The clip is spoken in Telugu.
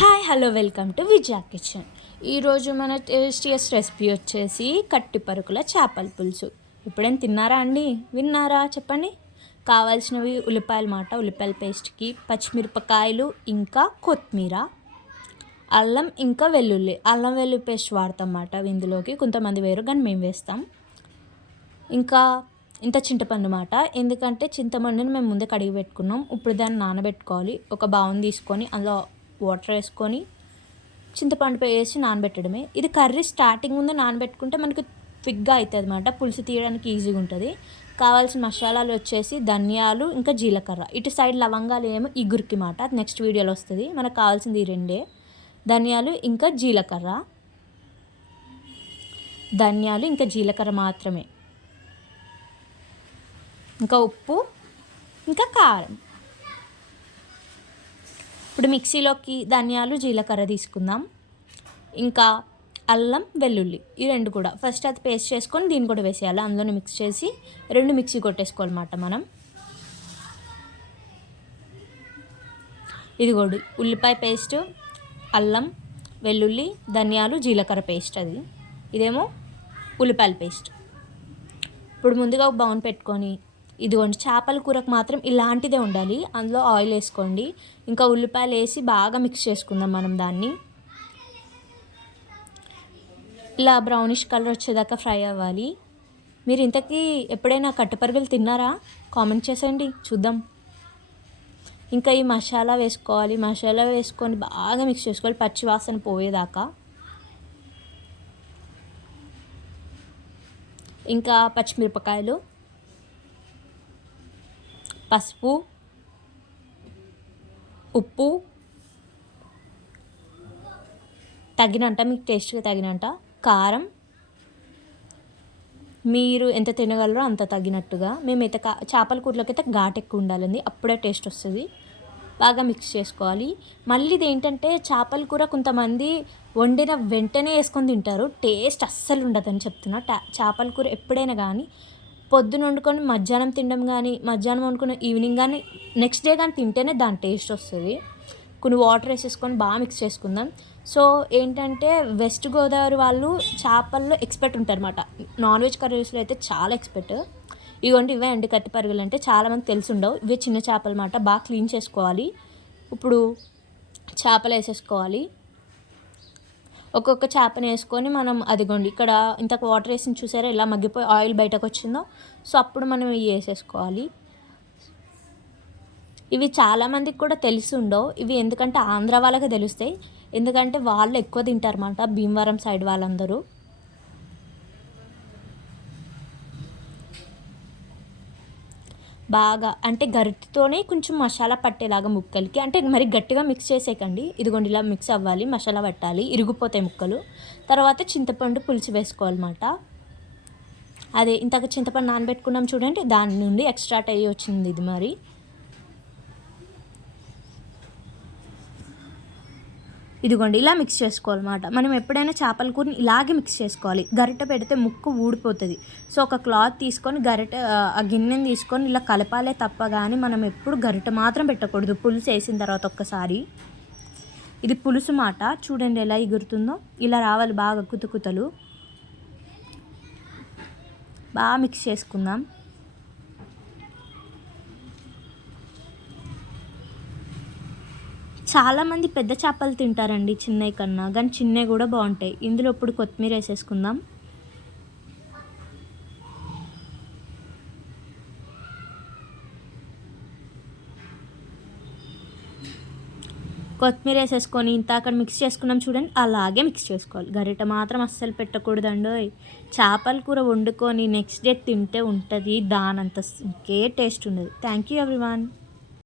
Hi hello welcome to Vijaya kitchen. ఈరోజు మన టేస్టియస్ట్ రెసిపీ వచ్చేసి కట్టి పరుకుల చేపల పులుసు. ఎప్పుడైనా తిన్నారా అండి? విన్నారా? చెప్పండి. కావాల్సినవి ఉల్లిపాయల పేస్ట్కి పచ్చిమిరపకాయలు, ఇంకా కొత్తిమీర, అల్లం, ఇంకా వెల్లుల్లి. అల్లం వెల్లుల్లి పేస్ట్ వాడతాం అన్నమాట ఇందులోకి. కొంతమంది వేరు కానీ మేము వేస్తాం. ఇంకా ఇంత చింతపండు మాట, ఎందుకంటే చింతపండుని మేము ముందే కడిగి పెట్టుకున్నాం. ఇప్పుడు దాన్ని నానబెట్టుకోవాలి. ఒక బౌన్ తీసుకొని అందులో వాటర్ వేసుకొని చింతపండు వేసి నానబెట్టడమే. ఇది కర్రీ స్టార్టింగ్ ముందు నానబెట్టుకుంటే మనకు క్విక్గా అవుతుంది అన్నమాట. పులుసు తీయడానికి ఈజీగా ఉంటుంది. కావాల్సిన మసాలాలు వచ్చేసి ధనియాలు, ఇంకా జీలకర్ర. ఇటు సైడ్ లవంగాలు ఏమో ఇగురికి మాట, అది నెక్స్ట్ వీడియోలో వస్తుంది. మనకు కావాల్సింది ఈ రెండే, ధనియాలు ఇంకా జీలకర్ర. ధనియాలు ఇంకా జీలకర్ర మాత్రమే. ఇంకా ఉప్పు, ఇంకా కారం. ఇప్పుడు మిక్సీలోకి ధనియాలు, జీలకర్ర తీసుకుందాం. ఇంకా అల్లం, వెల్లుల్లి, ఈ రెండు కూడా ఫస్ట్ అది పేస్ట్ చేసుకొని దీన్ని కూడా వేసేయాలి. అందులోనే మిక్స్ చేసి రెండు మిక్సీ కొట్టేసుకోవాలన్నమాట మనం. ఇదిగోండి ఉల్లిపాయ పేస్ట్, అల్లం, వెల్లుల్లి, ధనియాలు, జీలకర్ర పేస్ట్ అది. ఇదేమో ఉల్లిపాయల పేస్ట్. ఇప్పుడు ముందుగా ఒక బౌన్ పెట్టుకొని, ఇదిగోండి చేపల కూరకు మాత్రం ఇలాంటిదే ఉండాలి. అందులో ఆయిల్ వేసుకోండి. ఇంకా ఉల్లిపాయలు వేసి బాగా మిక్స్ చేసుకుందాం మనం దాన్ని. ఇలా బ్రౌనిష్ కలర్ వచ్చేదాకా ఫ్రై అవ్వాలి. మీరు ఇంతకీ ఎప్పుడైనా కట్టెపరుగులు తిన్నారా? కామెంట్ చేసేయండి చూద్దాం. ఇంకా ఈ మసాలా వేసుకోవాలి. మసాలా వేసుకొని బాగా మిక్స్ చేసుకోవాలి పచ్చి వాసన పోయేదాకా. ఇంకా పచ్చిమిరపకాయలు, పసుపు, ఉప్పు తగినంత, మీకు టేస్ట్గా తగినంత, కారం మీరు ఎంత తినగలరో అంత తగినట్టుగా. మేమైతే చేపల కూరలోకి అయితే ఘాటు ఎక్కువ ఉండాలండి, అప్పుడే టేస్ట్ వస్తుంది. బాగా మిక్స్ చేసుకోవాలి. మళ్ళీ ఇది ఏంటంటే చేపల కూర కొంతమంది వండిన వెంటనే వేసుకొని తింటారు, టేస్ట్ అస్సలు ఉండదని చెప్తున్నా. చేపల కూర ఎప్పుడైనా కానీ పొద్దున వండుకొని మధ్యాహ్నం తినడం కానీ, మధ్యాహ్నం వండుకొని ఈవినింగ్ కానీ, నెక్స్ట్ డే కానీ తింటేనే దాని టేస్ట్ వస్తుంది. కొన్ని వాటర్ వేసేసుకొని బాగా మిక్స్ చేసుకుందాం. సో ఏంటంటే వెస్ట్ గోదావరి వాళ్ళు చేపల్లో ఎక్స్పర్ట్ ఉంటారు అన్నమాట. నాన్ వెజ్ కర్రీస్లో అయితే చాలా ఎక్స్పర్ట్. ఇవ్వండి ఇవే అండి కట్టి పరుగులు అంటే. చాలామంది తెలిసి ఉండవు. ఇవే చిన్న చేపలు అన్నమాట. బాగా క్లీన్ చేసుకోవాలి. ఇప్పుడు చేపలు వేసేసుకోవాలి. ఒక్కొక్క చేపని వేసుకొని మనం, అదిగోండి ఇక్కడ ఇంతకు వాటర్ వేసి చూసారా ఇలా మగ్గిపోయి ఆయిల్ బయటకు వచ్చిందో. సో అప్పుడు మనం ఇవి వేసేసుకోవాలి. ఇవి చాలామందికి కూడా తెలిసి ఉండవు ఇవి, ఎందుకంటే ఆంధ్ర వాళ్ళకి తెలుస్తాయి. ఎందుకంటే వాళ్ళు ఎక్కువ తింటారన్నమాట, భీమవరం సైడ్ వాళ్ళందరూ. బాగా అంటే గరిటెతోనే కొంచెం మసాలా పట్టేలాగా ముక్కలకి, అంటే మరి గట్టిగా మిక్స్ చేసేయకండి. ఇదిగోండి ఇలా మిక్స్ అవ్వాలి, మసాలా పట్టాలి, ఇరిగిపోతాయి ముక్కలు. తర్వాత చింతపండు పులుసు వేసుకోవాలన్నమాట. అదే ఇంతక చింతపండు నానబెట్టుకున్నాం చూడండి, దాని నుండి ఎక్స్ట్రాట్ అయ్యి వచ్చింది ఇది. మరి ఇదిగోండి ఇలా మిక్స్ చేసుకోవాలన్నమాట. మనం ఎప్పుడైనా చేపల కూరని ఇలాగే మిక్స్ చేసుకోవాలి. గరిటె పెడితే ముక్క ఊడిపోతుంది. సో ఒక క్లాత్ తీసుకొని ఆ గిన్నెని తీసుకొని ఇలా కలపాలే తప్ప, కానీ మనం ఎప్పుడు గరిటె మాత్రం పెట్టకూడదు పులుసు వేసిన తర్వాత ఒక్కసారి. ఇది పులుసు మాట, చూడండి ఎలా ఎగురుతుందో. ఇలా రావాలి బాగా కుతుకుతలు. బాగా మిక్స్ చేసుకుందాం. చాలామంది పెద్ద చేపలు తింటారండి చిన్నవి కన్నా, కానీ చిన్నవి కూడా బాగుంటాయి. ఇందులో ఇప్పుడు కొత్తిమీర వేసేసుకుందాం. కొత్తిమీర వేసేసుకొని ఇంత అక్కడ మిక్స్ చేసుకున్నాం చూడండి, అలాగే మిక్స్ చేసుకోవాలి. గరిట మాత్రం అస్సలు పెట్టకూడదండి. చేపల కూర వండుకొని నెక్స్ట్ డే తింటే ఉంటుంది దానంత ఇంకే టేస్ట్ ఉండదు. Thank you everyone.